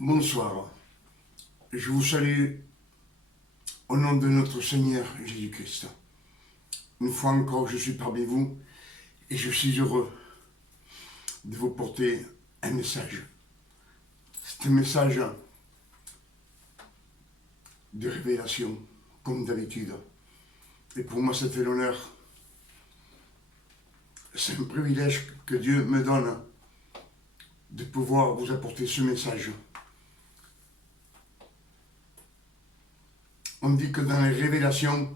Bonsoir, je vous salue au nom de notre Seigneur Jésus-Christ. Une fois encore, je suis parmi vous et je suis heureux de vous porter un message. C'est un message de révélation, comme d'habitude. Et pour moi, ça fait l'honneur. C'est un privilège que Dieu me donne de pouvoir vous apporter ce message. On dit que dans les révélations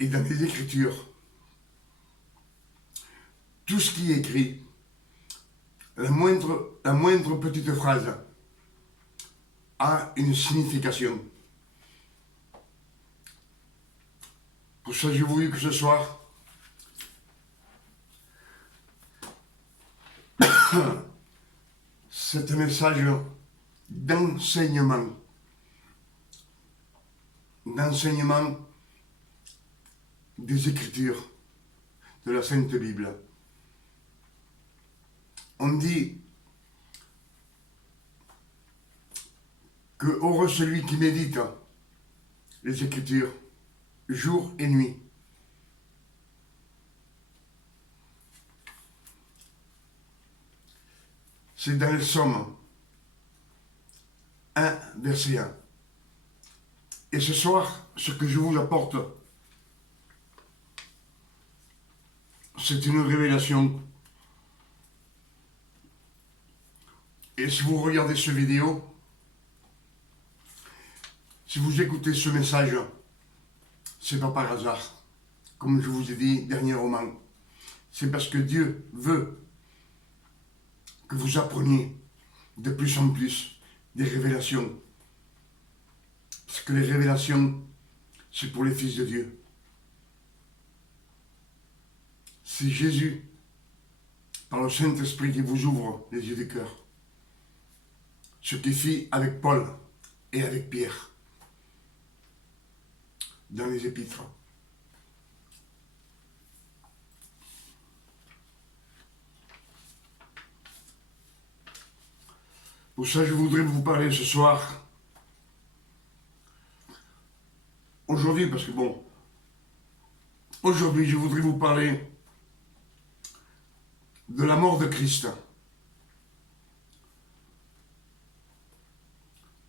et dans les Écritures, tout ce qui est écrit, la moindre petite phrase a une signification. Pour ça, j'ai voulu que ce soir, c'est un message d'enseignement des Écritures, de la Sainte Bible. On dit que heureux celui qui médite les Écritures, jour et nuit. C'est dans le Psaume 1, verset 1. Et ce soir, ce que je vous apporte, c'est une révélation. Et si vous regardez cette vidéo, si vous écoutez ce message, c'est pas par hasard. Comme je vous ai dit dernièrement, c'est parce que Dieu veut que vous appreniez de plus en plus des révélations. Parce que les révélations, c'est pour les fils de Dieu. C'est Jésus, par le Saint-Esprit, qui vous ouvre les yeux du cœur. Ce qu'il fit avec Paul et avec Pierre dans les Épîtres. Pour ça, je voudrais vous parler ce soir. Aujourd'hui, parce que bon, aujourd'hui, je voudrais vous parler de la mort de Christ.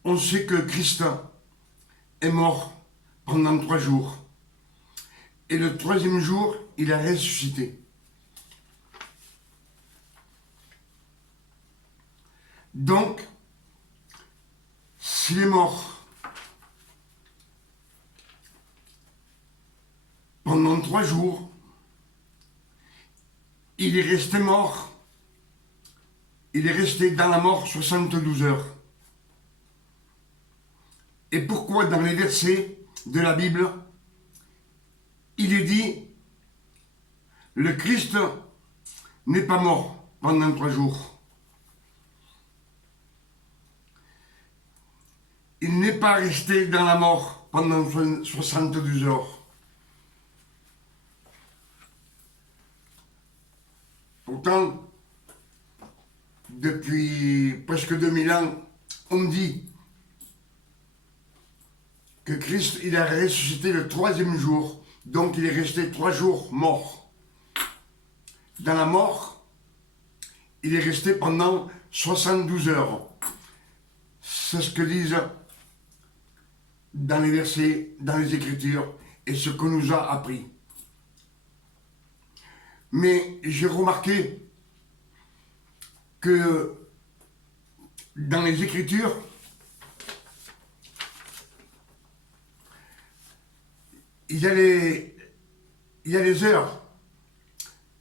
On sait que Christ est mort pendant 3 jours. Et le 3e jour, il a ressuscité. Donc, s'il est mort pendant 3 jours, il est resté mort. Il est resté dans la mort 72 heures. Et pourquoi dans les versets de la Bible, il est dit, le Christ n'est pas mort pendant 3 jours. Il n'est pas resté dans la mort pendant 72 heures. Pourtant, depuis presque 2000 ans, on dit que Christ, il a ressuscité le 3e jour, donc il est resté 3 jours mort. Dans la mort, il est resté pendant 72 heures. C'est ce que disent dans les versets, dans les Écritures, et ce qu'on nous a appris. Mais j'ai remarqué que dans les Écritures, il y a les heures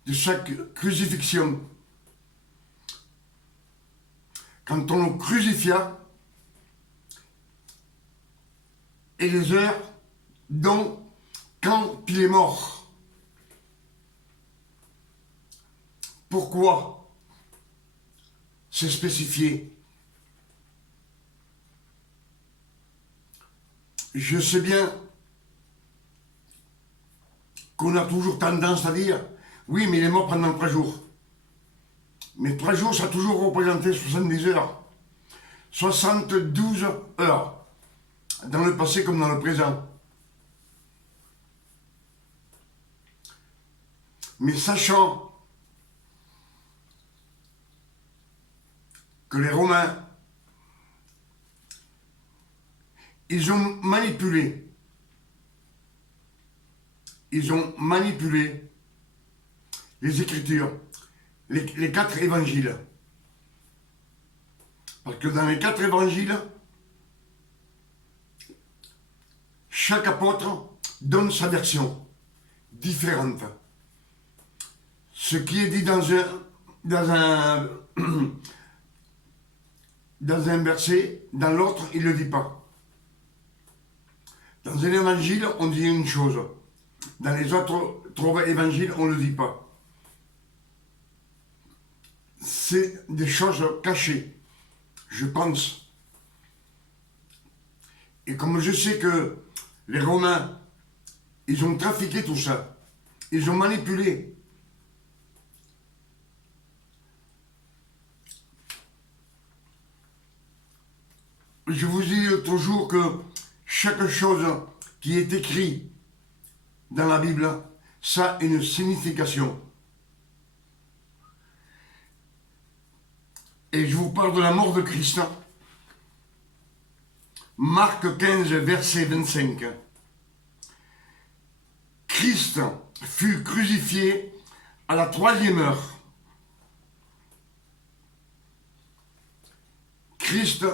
de chaque crucifixion. Quand on le crucifia, et les heures dont quand il est mort. Pourquoi? C'est spécifié. Je sais bien qu'on a toujours tendance à dire oui, mais il est mort pendant 3 jours. Mais 3 jours, ça a toujours représenté 70 heures. 72 heures, dans le passé comme dans le présent. Mais sachant que les Romains, ils ont manipulé les Écritures, les 4 évangiles. Parce que dans les 4 évangiles, chaque apôtre donne sa version différente. Ce qui est dit dans un verset, dans l'autre, il ne le dit pas. Dans un évangile, on dit une chose. Dans les autres 3 évangiles, on ne le dit pas. C'est des choses cachées, je pense. Et comme je sais que les Romains, ils ont trafiqué tout ça, ils ont manipulé. Je vous dis toujours que chaque chose qui est écrite dans la Bible, ça a une signification. Et je vous parle de la mort de Christ. Marc 15, verset 25. Christ fut crucifié à la 3e heure. Christ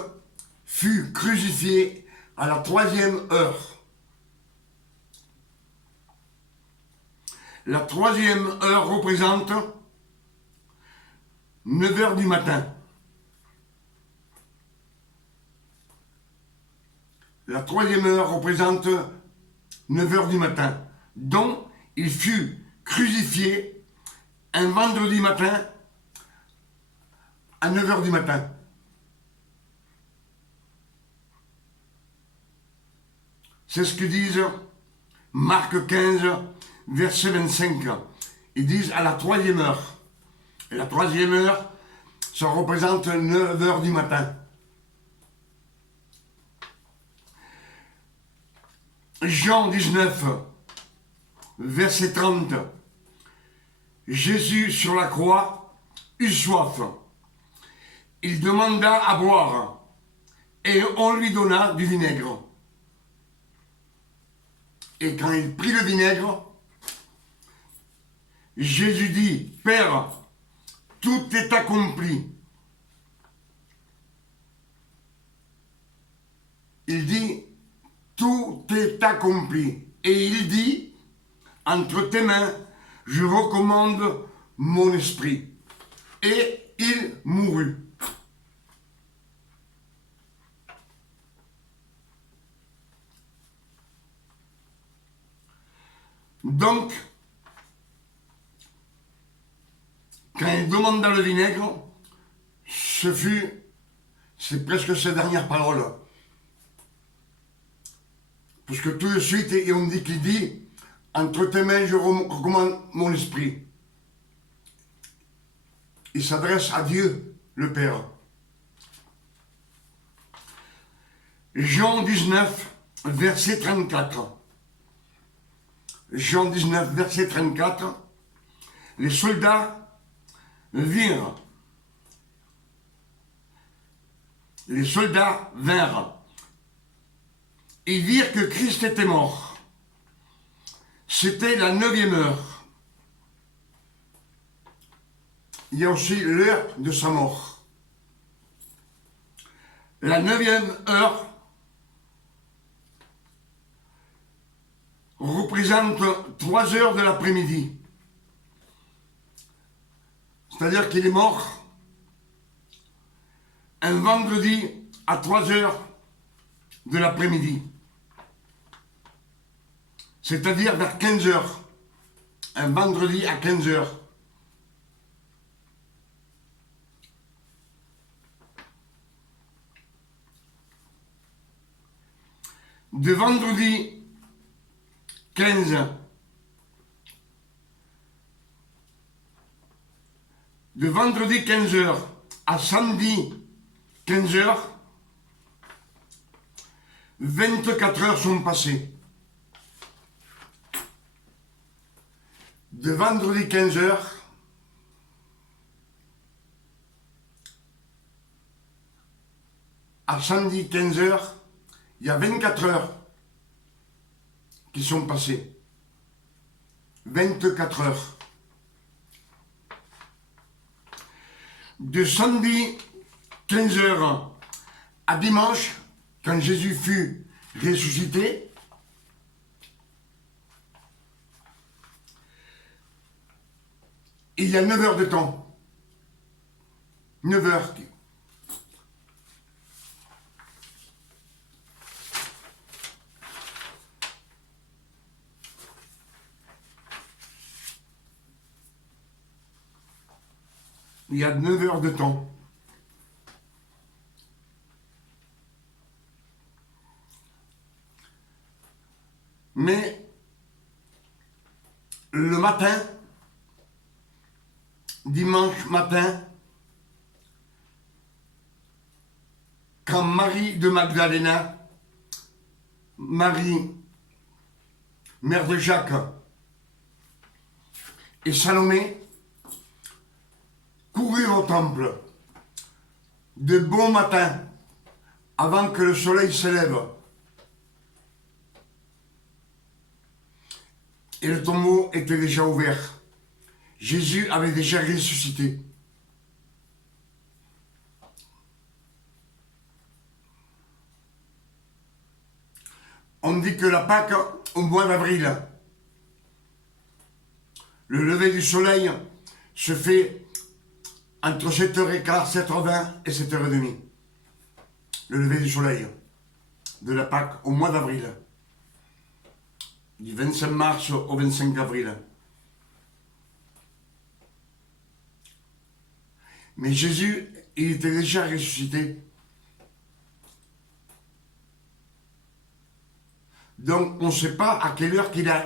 fut crucifié à la 3e heure. La 3e heure représente 9 heures du matin. La 3e heure représente 9 heures du matin. Donc, il fut crucifié un vendredi matin à 9 heures du matin. C'est ce que disent Marc 15, verset 25. Ils disent à la 3e heure. Et la 3e heure, ça représente 9 heures du matin. Jean 19, verset 30. Jésus sur la croix eut soif. Il demanda à boire et on lui donna du vinaigre. Et quand il prit le vinaigre, Jésus dit, Père, tout est accompli. Il dit, tout est accompli. Et il dit, entre tes mains, je recommande mon esprit. Et il mourut. Donc, quand il demanda le vinaigre, c'est presque ses dernières paroles. Parce que tout de suite, on dit qu'il dit, entre tes mains, je recommande mon esprit. Il s'adresse à Dieu, le Père. Jean 19, verset 34. Jean 19, verset 34. Les soldats virent. Les soldats vinrent. Ils virent que Christ était mort. C'était la 9e heure. Il y a aussi l'heure de sa mort. La 9e heure représente 3 heures de l'après-midi. C'est-à-dire qu'il est mort un vendredi à 3 heures de l'après-midi. C'est-à-dire vers 15 heures. Un vendredi à 15 heures. De vendredi 15 de vendredi 15 heures à samedi 15 heures, 24 heures sont passées. De vendredi 15 heures à samedi 15 heures, il y a 24 heures qui sont passées. 24 heures. De samedi 15 heures à dimanche, quand Jésus fut ressuscité, il y a 9 heures de temps. 9 heures. Il y a 9 heures de temps. Mais le matin, dimanche matin, quand Marie de Magdalena, Marie, mère de Jacques, et Salomé coururent au temple de bon matin, avant que le soleil se lève. Et le tombeau était déjà ouvert. Jésus avait déjà ressuscité. On dit que la Pâque, au mois d'avril, le lever du soleil se fait entre 7h15, 7h20 et 7h30. Le lever du soleil de la Pâque au mois d'avril. Du 25 mars au 25 avril. Mais Jésus, il était déjà ressuscité. Donc on ne sait pas à quelle heure qu'il a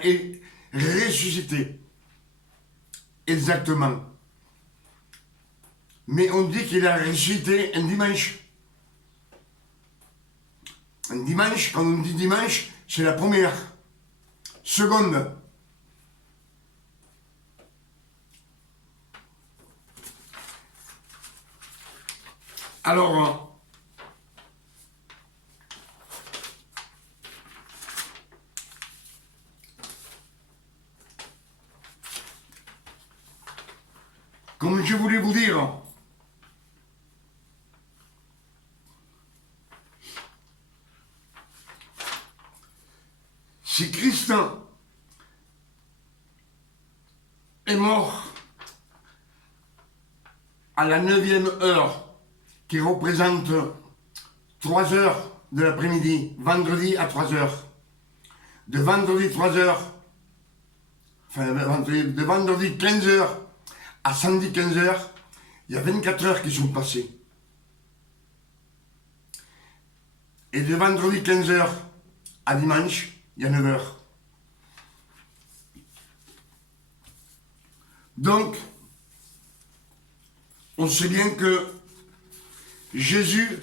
ressuscité. Exactement. Mais on dit qu'il a ressuscité un dimanche. Un dimanche, quand on dit dimanche, c'est la première seconde. Alors, comme je voulais vous dire, si Christ est mort à la 9e heure, qui représente 3 heures de l'après-midi, vendredi à 3 heures, de vendredi 3 heures, enfin de vendredi 15 heures à samedi 15 heures, il y a 24 heures qui sont passées. Et de vendredi 15 heures à dimanche, il y a 9 heures. Donc, on sait bien que Jésus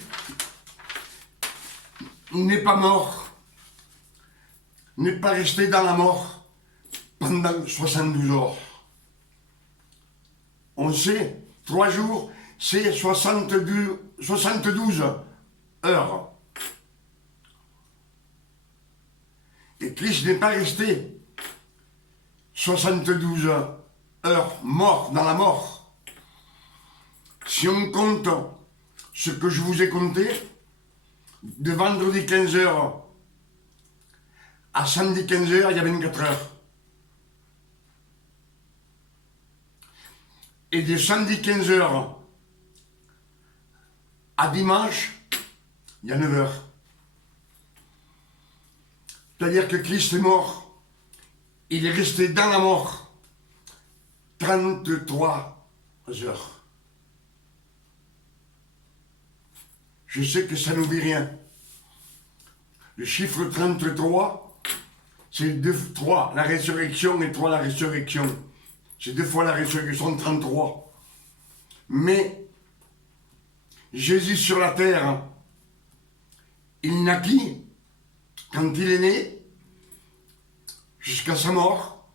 n'est pas mort, n'est pas resté dans la mort pendant 72 heures. On sait, 3 jours, c'est 72 heures. Et Christ n'est pas resté 72 heures mort dans la mort. Si on compte ce que je vous ai compté, de vendredi 15 heures à samedi 15 heures, il y a 24 heures. Et de samedi 15 heures à dimanche, il y a 9 heures. C'est-à-dire que Christ est mort, il est resté dans la mort 33 heures. Je sais que ça ne nous dit rien. Le chiffre 33, c'est 3 la résurrection et 3 la résurrection. C'est 2 fois la résurrection, 33. Mais Jésus sur la terre, il naquit quand il est né, jusqu'à sa mort,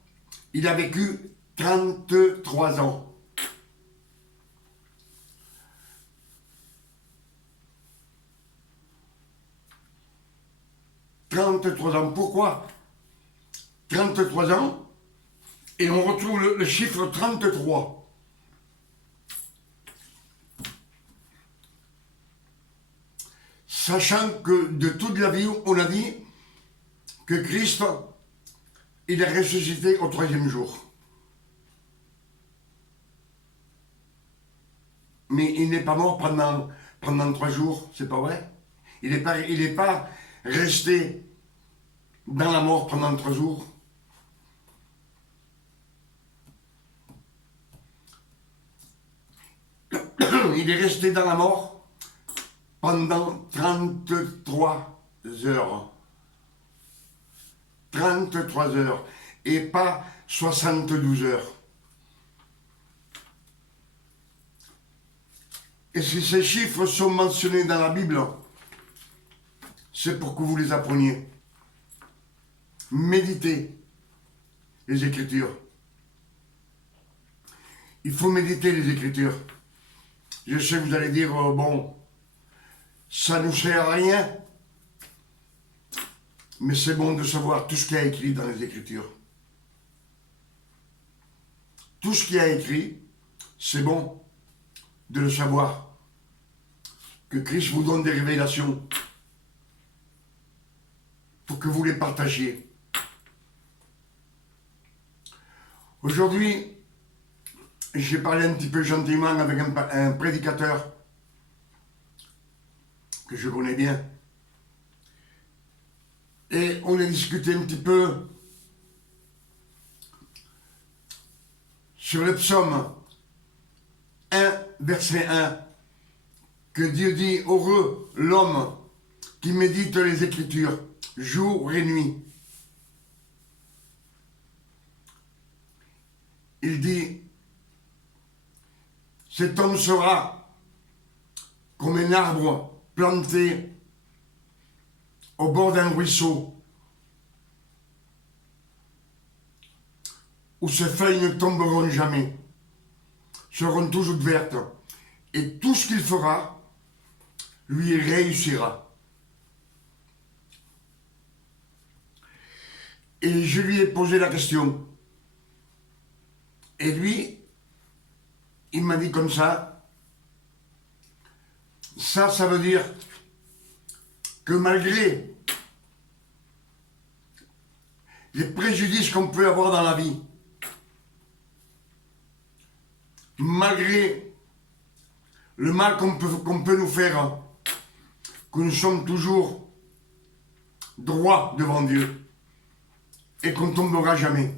il a vécu 33 ans. « 33 ans. Pourquoi 33 ans? Et on retrouve le chiffre 33. Sachant que de toute la vie, on a dit que Christ, il est ressuscité au 3e jour. Mais il n'est pas mort pendant 3 jours, c'est pas vrai? Il n'est pas resté dans la mort pendant 3 jours. Il est resté dans la mort pendant 33 heures. 33 heures et pas 72 heures. Et si ces chiffres sont mentionnés dans la Bible, c'est pour que vous les appreniez. Méditez les Écritures. Il faut méditer les Écritures. Je sais que vous allez dire, bon, ça ne nous sert à rien, mais c'est bon de savoir tout ce qu'il y a écrit dans les Écritures. Tout ce qu'il y a écrit, c'est bon de le savoir. Que Christ vous donne des révélations pour que vous les partagiez. Aujourd'hui, j'ai parlé un petit peu gentiment avec un prédicateur que je connais bien. Et on a discuté un petit peu sur le psaume 1, verset 1, que Dieu dit « Heureux l'homme qui médite les Écritures, jour et nuit. » Il dit « Cet homme sera comme un arbre planté au bord d'un ruisseau, où ses feuilles ne tomberont jamais, seront toujours vertes, et tout ce qu'il fera lui réussira. » Et je lui ai posé la question. Et lui, il m'a dit comme ça, ça veut dire que malgré les préjudices qu'on peut avoir dans la vie, malgré le mal qu'on peut nous faire, que nous sommes toujours droits devant Dieu et qu'on ne tombera jamais.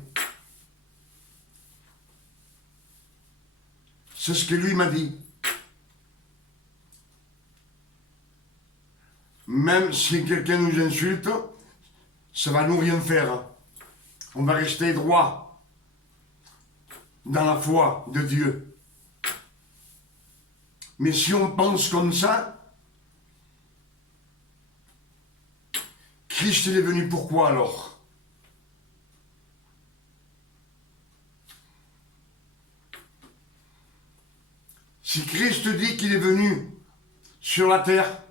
C'est ce que lui m'a dit. Même si quelqu'un nous insulte, ça va nous rien faire. On va rester droit dans la foi de Dieu. Mais si on pense comme ça, Christ il est venu pourquoi alors? Si Christ dit qu'il est venu sur la terre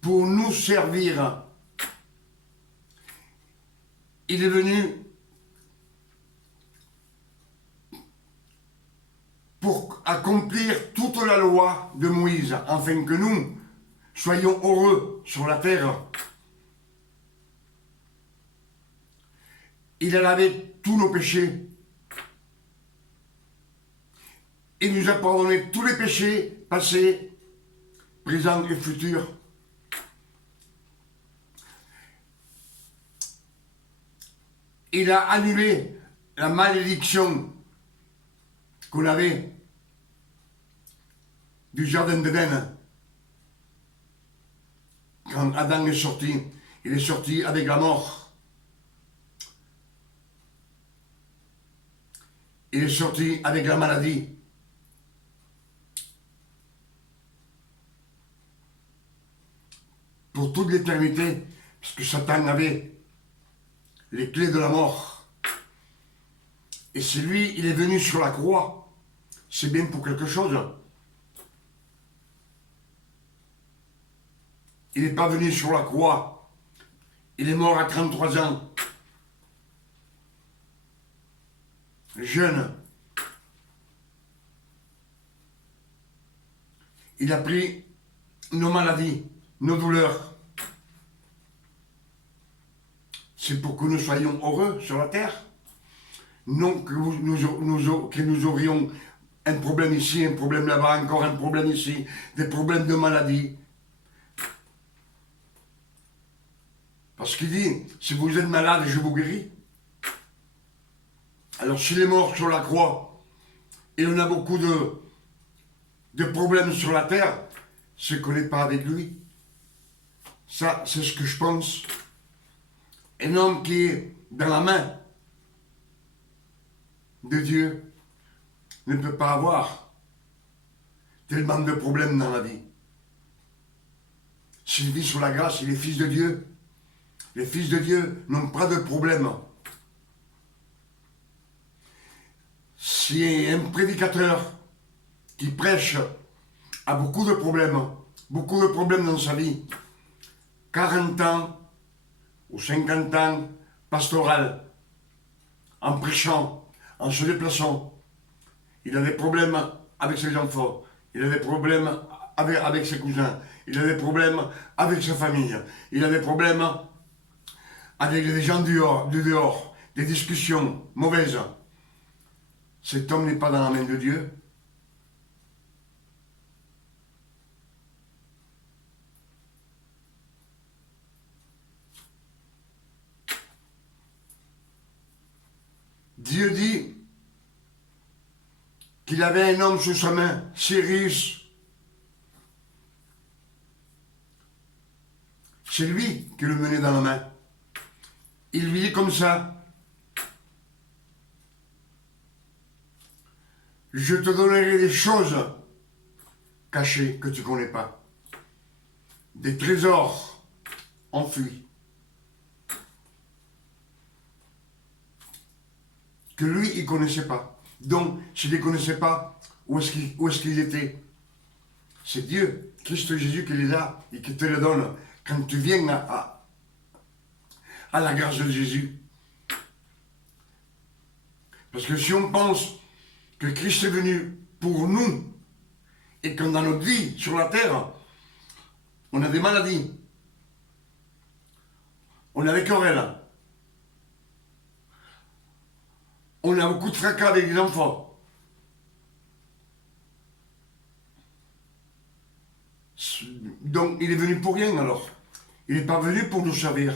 pour nous servir, il est venu pour accomplir toute la loi de Moïse, afin que nous soyons heureux sur la terre. Il a lavé tous nos péchés. Il nous a pardonné tous les péchés passés, présents et futurs. Il a annulé la malédiction qu'on avait du jardin d'Éden. Quand Adam est sorti, il est sorti avec la mort. Il est sorti avec la maladie. Pour toute l'éternité, Parce que Satan avait les clés de la mort. Et si lui, il est venu sur la croix, c'est bien pour quelque chose. Il n'est pas venu sur la croix. Il est mort à 33 ans. Jeune. Il a pris nos maladies, nos douleurs. C'est pour que nous soyons heureux sur la terre. Non que nous aurions un problème ici, un problème là-bas, encore un problème ici, des problèmes de maladie. Parce qu'il dit, si vous êtes malade, je vous guéris. Alors s'il est mort sur la croix, et on a beaucoup de problèmes sur la terre, c'est qu'on n'est pas avec lui. Ça, c'est ce que je pense. Un homme qui est dans la main de Dieu ne peut pas avoir tellement de problèmes dans la vie. S'il vit sous la grâce, il est fils de Dieu. Les fils de Dieu n'ont pas de problème. Si un prédicateur qui prêche a beaucoup de problèmes dans sa vie, 40 ans ou 50 ans pastoral, en prêchant, en se déplaçant, il a des problèmes avec ses enfants, il a des problèmes avec ses cousins, il a des problèmes avec sa famille, il a des problèmes avec les gens du dehors, des discussions mauvaises. Cet homme n'est pas dans la main de Dieu. Dieu dit qu'il avait un homme sous sa main, Cyrus. C'est lui qui le menait dans la main. Il lui dit comme ça, je te donnerai des choses cachées que tu ne connais pas, des trésors enfuis, que lui, il ne connaissait pas. Donc, s'il ne les connaissait pas, où est-ce qu'il était? C'est Dieu, Christ Jésus qui les a et qui te les donne quand tu viens à la grâce de Jésus. Parce que si on pense que Christ est venu pour nous et que dans notre vie sur la terre, on a des maladies, on a des querelles, on a beaucoup de fracas avec les enfants. Donc il est venu pour rien alors. Il n'est pas venu pour nous servir.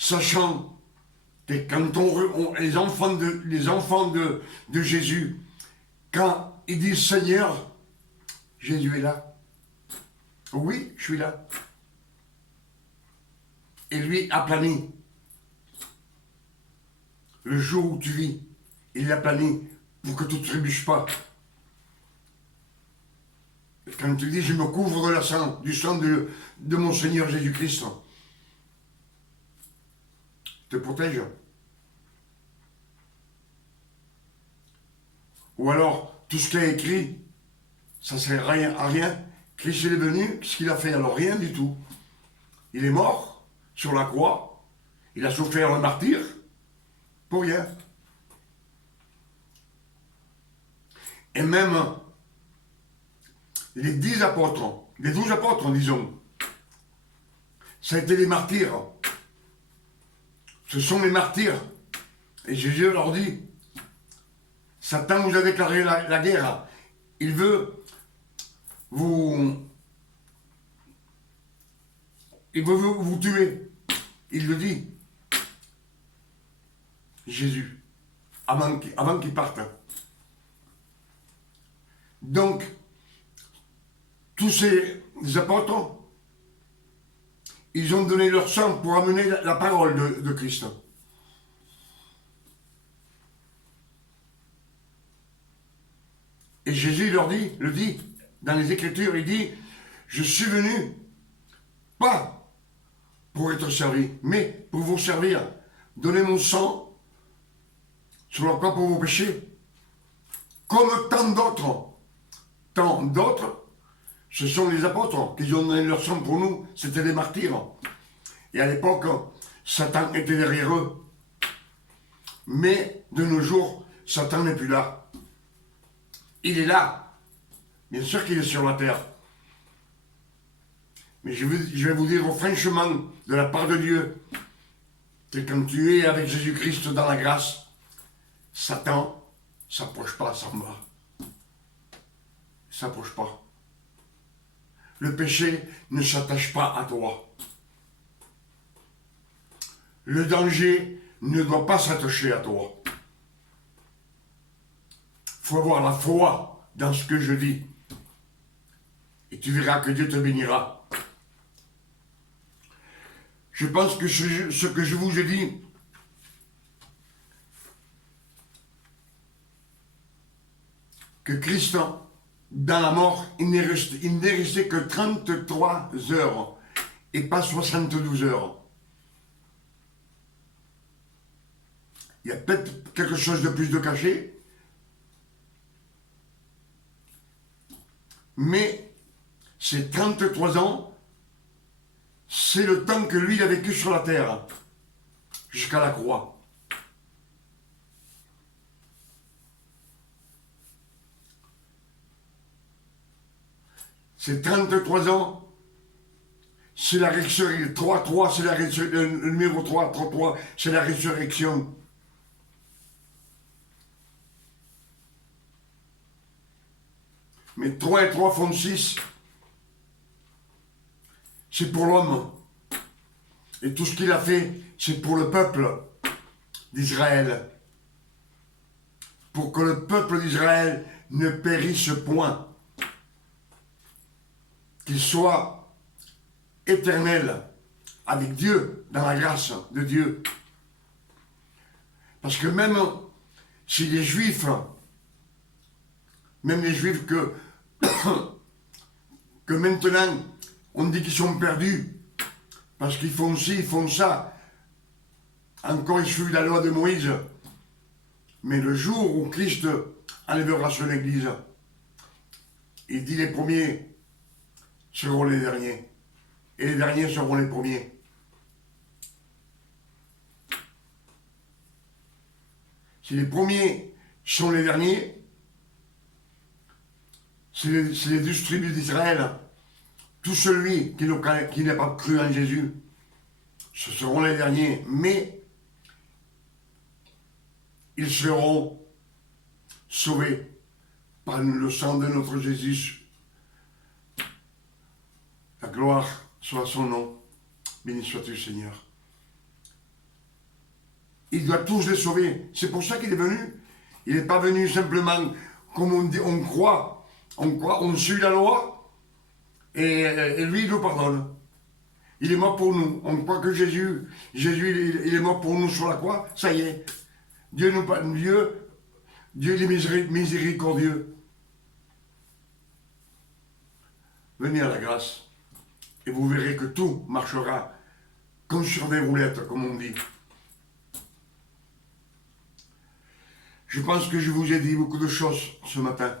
Sachant que quand les enfants de Jésus, quand ils disent Seigneur, Jésus est là. Oui, je suis là. Et lui a plané. Le jour où tu vis, il l'a plané pour que tu ne trébuches pas. Quand tu dis, je me couvre de du sang de mon Seigneur Jésus-Christ, te protège. Ou alors, tout ce qui est écrit, ça ne sert à rien. Christ est venu, qu'est-ce qu'il a fait? Alors rien du tout. Il est mort sur la croix, il a souffert le martyr, pour rien. Et même les 12 apôtres, disons, ça a été des martyrs. Ce sont les martyrs. Et Jésus leur dit, Satan vous a déclaré la guerre. Il veut vous tuer. Il le dit. Jésus. Avant qu'il parte. Donc, tous ces apôtres, ils ont donné leur sang pour amener la parole de Christ. Et Jésus le dit, dans les Écritures, il dit, je suis venu pas pour être servi, mais pour vous servir. Donnez mon sang sur la croix pour vos péchés. Comme tant d'autres. Tant d'autres, ce sont les apôtres qui ont donné leur sang pour nous. C'était des martyrs. Et à l'époque, Satan était derrière eux. Mais de nos jours, Satan n'est plus là. Il est là. Bien sûr qu'il est sur la terre. Mais je vais vous dire franchement, de la part de Dieu, que quand tu es avec Jésus-Christ dans la grâce, Satan ne s'approche pas, s'en va. Il ne s'approche pas. Le péché ne s'attache pas à toi. Le danger ne doit pas s'attacher à toi. Il faut avoir la foi dans ce que je dis. Et tu verras que Dieu te bénira. Je pense que ce que je vous ai dit, que Christ, dans la mort, il n'est resté que 33 heures et pas 72 heures. Il y a peut-être quelque chose de plus de caché, mais ces 33 ans, c'est le temps que lui il a vécu sur la terre, jusqu'à la croix. Ces 33 ans, c'est la résurrection. 3-3, c'est la résurrection. Le numéro 3, 3-3, c'est la résurrection. Mais 3 et 3 font 6. C'est pour l'homme. Et tout ce qu'il a fait, c'est pour le peuple d'Israël. Pour que le peuple d'Israël ne périsse point. Qu'il soit éternel avec Dieu, dans la grâce de Dieu. Parce que même si les Juifs, même les Juifs que maintenant on dit qu'ils sont perdus, parce qu'ils font ci, ils font ça, encore ils suivent la loi de Moïse. Mais le jour où Christ enlèvera son Église, il dit les premiers seront les derniers, et les derniers seront les premiers. Si les premiers sont les derniers, c'est les 12 tribus d'Israël. Tout celui qui n'a pas cru en Jésus, ce seront les derniers, mais ils seront sauvés par le sang de notre Jésus. La gloire soit à son nom. Béni sois-tu, Seigneur. Il doit tous les sauver. C'est pour ça qu'il est venu. Il n'est pas venu simplement comme on croit. On suit la loi et lui, il nous pardonne. Il est mort pour nous. On croit que Jésus, il est mort pour nous sur la croix. Ça y est. Dieu est miséricordieux. Venez à la grâce. Et vous verrez que tout marchera comme sur des roulettes, comme on dit. Je pense que je vous ai dit beaucoup de choses ce matin.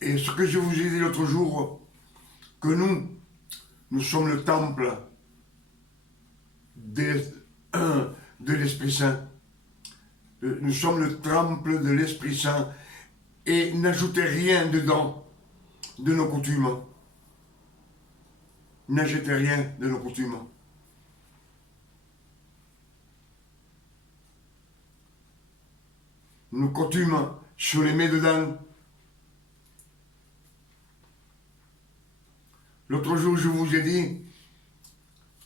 Et ce que je vous ai dit l'autre jour, que nous sommes le temple de l'Esprit Saint. Nous sommes le temple de l'Esprit Saint. Et n'ajoutez rien dedans de nos coutumes. N'ajoutez rien de nos coutumes. Nos coutumes, sur les mets dedans. L'autre jour, je vous ai dit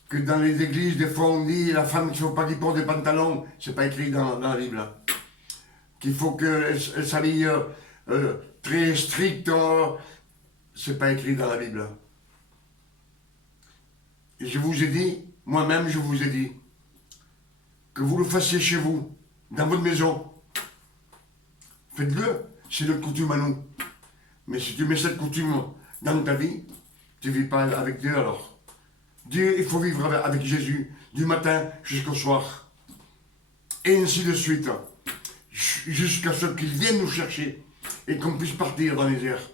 que dans les églises, des fois, on dit la femme qu'il ne faut pas qu'il porte des pantalons. C'est pas écrit dans la Bible. Qu'il faut qu'elle s'habille très strict. C'est pas écrit dans la Bible. Et je vous ai dit, moi-même, je vous ai dit, que vous le fassiez chez vous, dans votre maison. Faites-le, c'est notre coutume à nous. Mais si tu mets cette coutume dans ta vie, tu ne vis pas avec Dieu alors. Dieu, il faut vivre avec Jésus du matin jusqu'au soir. Et ainsi de suite. Jusqu'à ce qu'il vienne nous chercher et qu'on puisse partir dans les airs.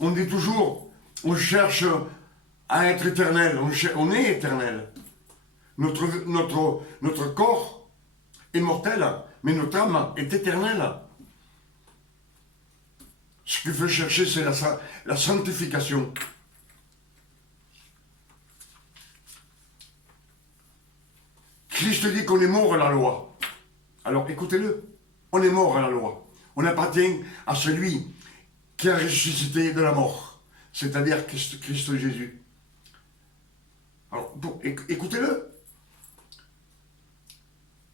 On dit toujours, on cherche à être éternel, on est éternel. Notre corps est mortel, mais notre âme est éternelle. Ce qu'il faut chercher, c'est la sanctification. Christ dit qu'on est mort à la loi. Alors écoutez-le, on est mort à la loi. On appartient à celui qui a ressuscité de la mort, c'est-à-dire Christ Jésus. Alors écoutez-le.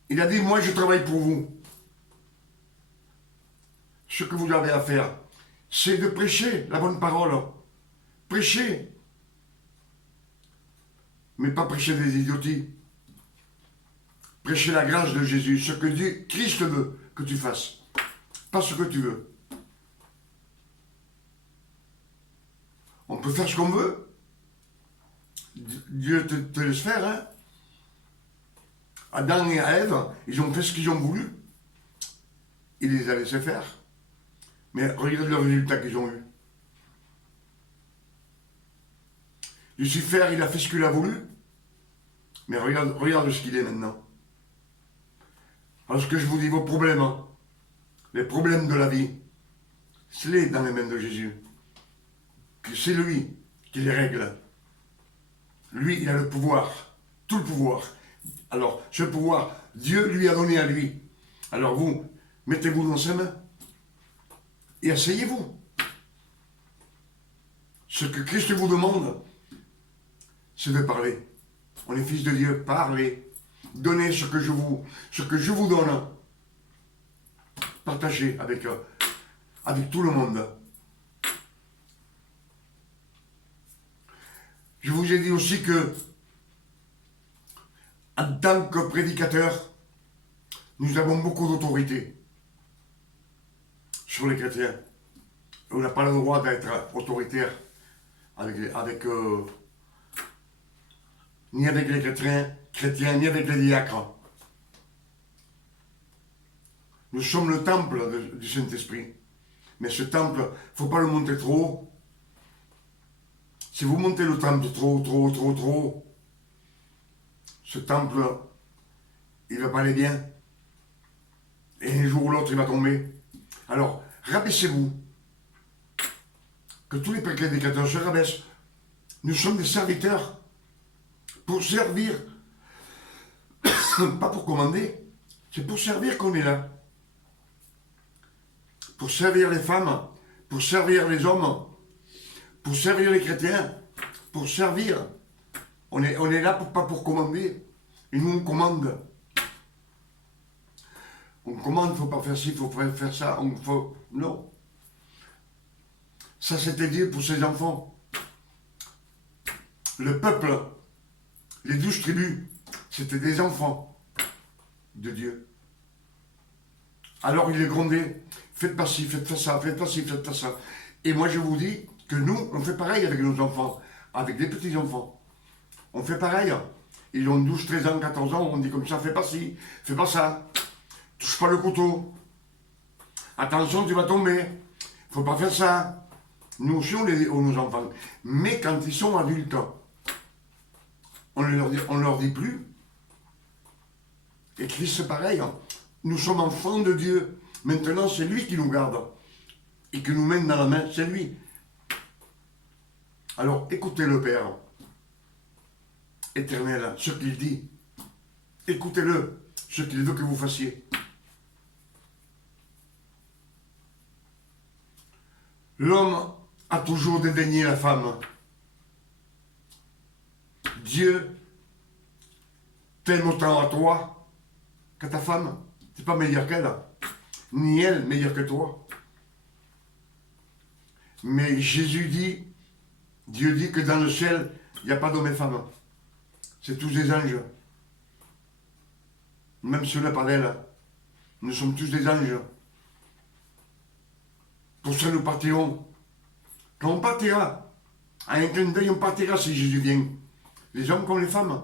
Il a dit, moi je travaille pour vous. Ce que vous avez à faire, c'est de prêcher la bonne parole. Prêcher. Mais pas prêcher des idioties. Prêcher la grâce de Jésus, ce que Christ veut que tu fasses. Pas ce que tu veux. On peut faire ce qu'on veut. Dieu te laisse faire, hein. Adam et Ève, ils ont fait ce qu'ils ont voulu. Il les a laissés faire. Mais regarde le résultat qu'ils ont eu. Lucifer, il a fait ce qu'il a voulu. Mais regarde ce qu'il est maintenant. Alors ce que je vous dis, vos problèmes, hein, les problèmes de la vie, c'est dans les mains de Jésus. C'est lui qui les règle. Lui, il a le pouvoir, tout le pouvoir. Alors, ce pouvoir, Dieu lui a donné à lui. Alors vous, mettez-vous dans ses mains et asseyez-vous. Ce que Christ vous demande, c'est de parler. On est fils de Dieu, parlez. Donnez ce que je vous donne. Partagez avec tout le monde. Je vous ai dit aussi que, en tant que prédicateur, nous avons beaucoup d'autorité sur les chrétiens. On n'a pas le droit d'être autoritaire ni avec les chrétiens, ni avec les diacres. Nous sommes le temple du Saint-Esprit. Mais ce temple, il ne faut pas le monter trop haut. Si vous montez le temple trop, ce temple, il ne va pas aller bien. Et un jour ou l'autre, il va tomber. Alors, rabaissez-vous. Que tous les prédicateurs se rabaissent. Nous sommes des serviteurs pour servir. Pas pour commander. C'est pour servir qu'on est là. Pour servir les femmes, pour servir les hommes, pour servir les chrétiens, pour servir. On est là pas pour commander. Et nous, on commande. On commande, il ne faut pas faire ci, il faut faire ça. Non. Ça, c'était dit pour ses enfants. Le peuple, les 12 tribus, c'était des enfants de Dieu. Alors il les grondait. Faites pas ci, faites pas ça, faites pas ci, faites pas ça. Et moi, je vous dis que nous, on fait pareil avec nos enfants, avec des petits-enfants. On fait pareil. Ils ont 12, 13 ans, 14 ans, on dit comme ça, fais pas ci, fais pas ça. Touche pas le couteau. Attention, tu vas tomber. Faut pas faire ça. Nous aussi, on nos enfants. Mais quand ils sont adultes, on leur dit plus. Et Christ, c'est pareil. Nous sommes enfants de Dieu. Maintenant, c'est lui qui nous garde. Et qui nous mène dans la main, c'est lui. Alors, écoutez le Père éternel, ce qu'il dit. Écoutez-le, ce qu'il veut que vous fassiez. L'homme a toujours dédaigné la femme. Dieu t'aime autant à toi qu'à ta femme. Tu n'es pas meilleur qu'elle, ni elle meilleure que toi. Mais Jésus dit, Dieu dit que dans le ciel, il n'y a pas d'hommes et femmes. C'est tous des anges. Même ceux-là, pas d'elle. Nous sommes tous des anges. Pour ça, nous partirons. Quand on partira, à un clin d'œil, on partira si Jésus vient. Les hommes comme les femmes.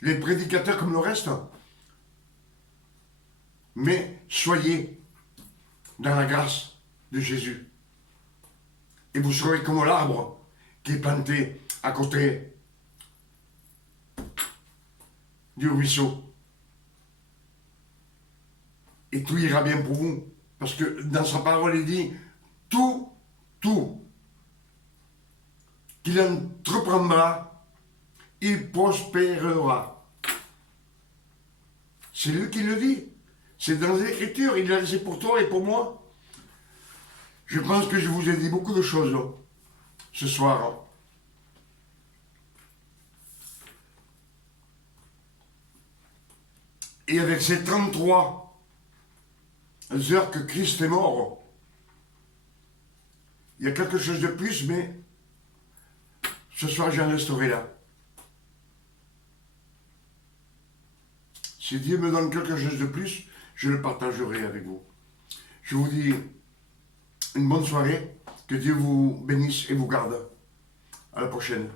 Les prédicateurs comme le reste. Mais soyez dans la grâce de Jésus. Et vous serez comme l'arbre qui est planté à côté du ruisseau. Et tout ira bien pour vous. Parce que dans sa parole, il dit, tout qu'il entreprendra, il prospérera. C'est lui qui le dit. C'est dans les Écritures, il l'a laissé pour toi et pour moi. Je pense que je vous ai dit beaucoup de choses là, ce soir. Et avec ces 33 heures que Christ est mort, il y a quelque chose de plus, mais ce soir j'en resterai là. Si Dieu me donne quelque chose de plus, je le partagerai avec vous. Je vous dis une bonne soirée, que Dieu vous bénisse et vous garde. À la prochaine.